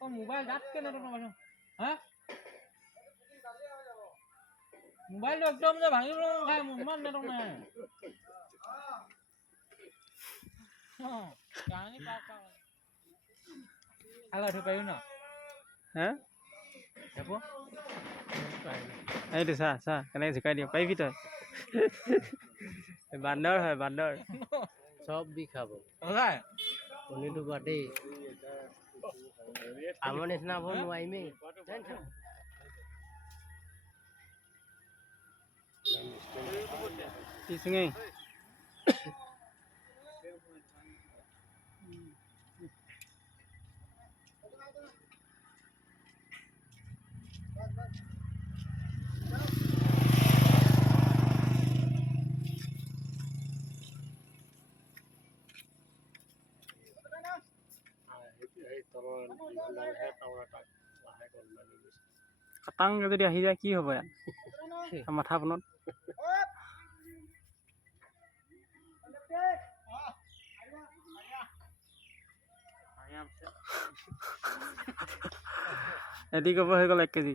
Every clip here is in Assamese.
মোবাইল দাঁত কেনে তোমাৰ হা মোবাইলটো একদম যে ভাঙি খাই মোৰ ইমান নেটৱৰ্ক নাই আগত উঠিব পাৰিব ন হা যাব এইটো চা চা কেনেকৈ জোকাই দিওঁ পাৰিবি তই বান্দৰ হয় বান্দৰ চব বি খাব সঁচাই কণীটো বাদেই আমাৰ নিচিনা হ'ব নোৱাৰিমেই কি চিঙি খাটাংকে যদি আহি যায় কি হ'ব ইয়াত মাথাখনত এটি ক'ব হৈ গ'ল 1 কেজি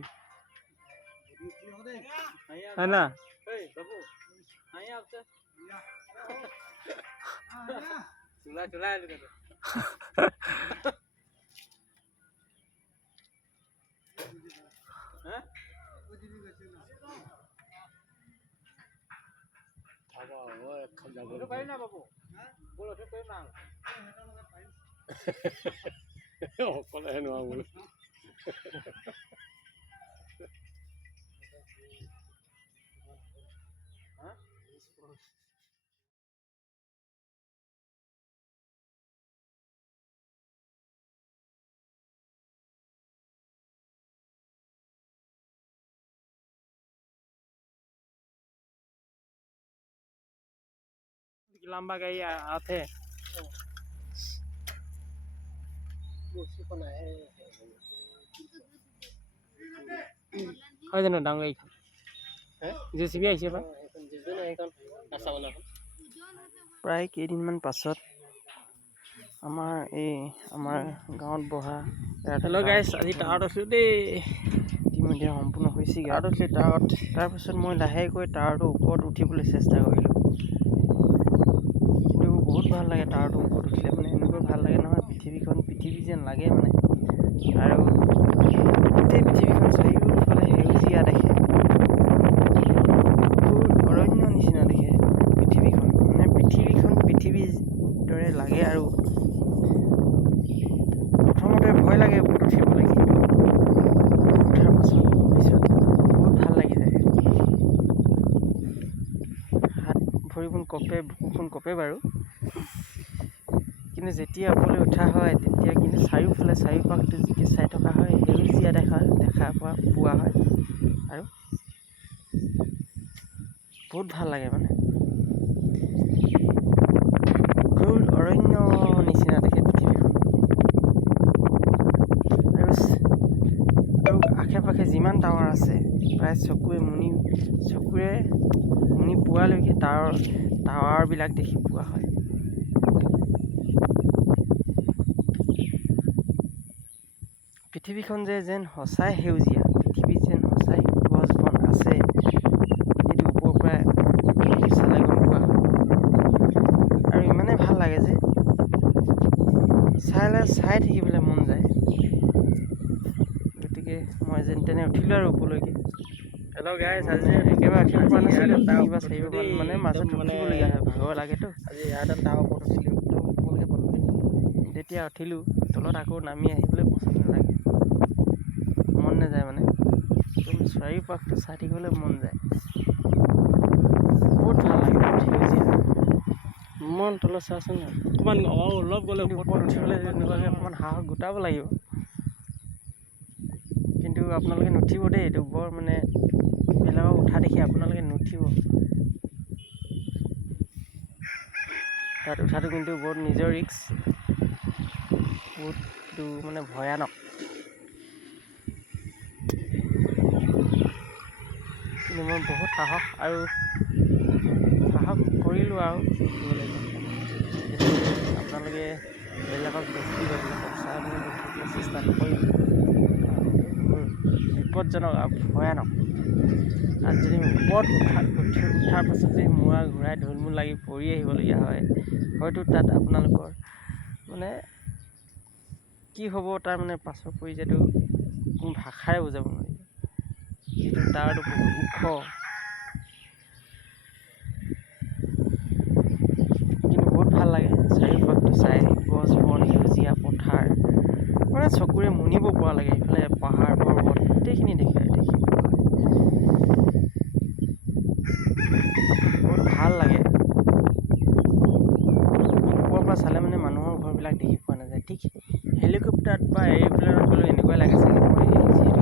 হয় না চুলাই পাৰি না বাবু বল উঠিব পাৰিম না অকলেহে নোৱাৰো বোলো लंबा गई आते হয় জানো ডাঙৰ গাড়ীখন জেচিবি আহিছে বা প্ৰায় কেইদিনমান পাছত আমাৰ গাঁৱত বহা হেল্ল' গাইছ আজি টাৱাৰত আছিলোঁ দেই ইতিমধ্যে সম্পূৰ্ণ হৈছে টাৱাৰত আছিলোঁ তাৰপিছত মই লাহেকৈ টাৱাৰটোৰ ওপৰত উঠিবলৈ চেষ্টা কৰিলোঁ কিন্তু বহুত ভাল লাগে টাৱাৰটোৰ ওপৰত উঠিলে মানে এনেকুৱা ভাল লাগে নহয় পৃথিৱী যেন লাগে মানে আৰু গোটেই পৃথিৱীখন চাৰিওফালে সেউজীয়া দেখে অৰণ্য নিচিনা দেখে পৃথিৱীখন মানে পৃথিৱীৰ দৰে লাগে আৰু প্ৰথমতে ভয় লাগে ওপৰত উঠিবলৈ কিন্তু উঠাৰ পিছত বহুত ভাল লাগি যায় হাত ভৰিখন কঁপে বুকুখন কঁপে বাৰু কিন্তু যেতিয়া ওপৰলৈ উঠা হয় তেতিয়া কিন্তু চাৰিওপাশটো যেতিয়া চাই থকা হয় সেউজীয়া দেখা পোৱা হয় আৰু বহুত ভাল লাগে মানে ঘোৰ অৰণ্য নিচিনা দেখে পৃথিৱীখন আৰু আশে পাশে যিমান টাৱাৰ আছে প্ৰায় চকুৰে মুনি পোৱালৈকে টাৱাৰবিলাক দেখি পোৱা হয় পৃথিৱীখন যেন সঁচাই সেউজীয়া পৃথিৱীত যেন সঁচাই গছ বন আছে এইটো ওপৰৰ পৰাই চালে গম পোৱা আৰু ইমানেই ভাল লাগে যে চাই থাকিবলৈ মন যায় গতিকে মই যেন তেনে উঠিলোঁ আৰু ওপৰলৈকে হেল্ল' গাইছ আজি একেবাৰে উঠিব পৰা নাছিলোঁ 3-4 মানে মাজত ৰখিবলগীয়া হয় ভাগৰ লাগেতো আজি ইয়াত টাৱাৰ ওপৰত উঠিলোঁ একদম ওপৰলৈকে পালোঁগৈ যেতিয়া উঠিলোঁ তলত আকৌ নামি আহিবলৈ পচন্দ নালাগে মন নাযায় মানে একদম চাৰিওপাশটো চাই থাকিবলৈ মন যায় বহুত ভাল লাগে সেউজীয়া মন তলত চাচোন অকণমান অলপ গ'লে ওপৰত উঠিবলৈ এনেকুৱাকৈ অকণমান সাহস গোটাব লাগিব কিন্তু আপোনালোকে নুঠিব দেই এইটো বৰ মানে বেলেগক উঠা দেখি আপোনালোকে নুঠিব তাত উঠাটো কিন্তু বহুত নিজৰ ৰিস্ক বহুতটো মানে ভয়ানক কিন্তু মই বহুত সাহস কৰিলোঁ আৰু আপোনালোকে বেলেগক দেখি বেলেগক চাই মানে উঠিবলৈ চেষ্টা নকৰিব। বিপদজনক আৰু ভয়ানক। আৰু যদি ওপৰত উঠাৰ পাছত যদি মূৰা ঘূৰাই ঢোলমূল লাগি পৰি আহিবলগীয়া হয়, হয়তো তাত আপোনালোকৰ মানে কি হ'ব তাৰ মানে পাছৰ পৰ্যায়টো কোনো ভাষাৰে বুজাব নোৱাৰি। যিটো তাৰতো বহুত ওখ, কিন্তু বহুত ভাল লাগে চাৰিওফালটো চাই, গছ বন সেউজীয়া পথাৰ, মানে চকুৰে মুনিব পৰা লাগে। এইফালে পাহাৰ পৰ্বত গোটেইখিনি দেখি বহুত ভাল লাগে। ওপৰৰ পৰা চালে মানে মানুহৰ ঘৰবিলাক দেখি পোৱা নাযায়। ঠিক হেলিকপ্টাৰত বা এৰোপ্লেনত গ'লেও এনেকুৱাই লাগে চাগে। মই যিহেতু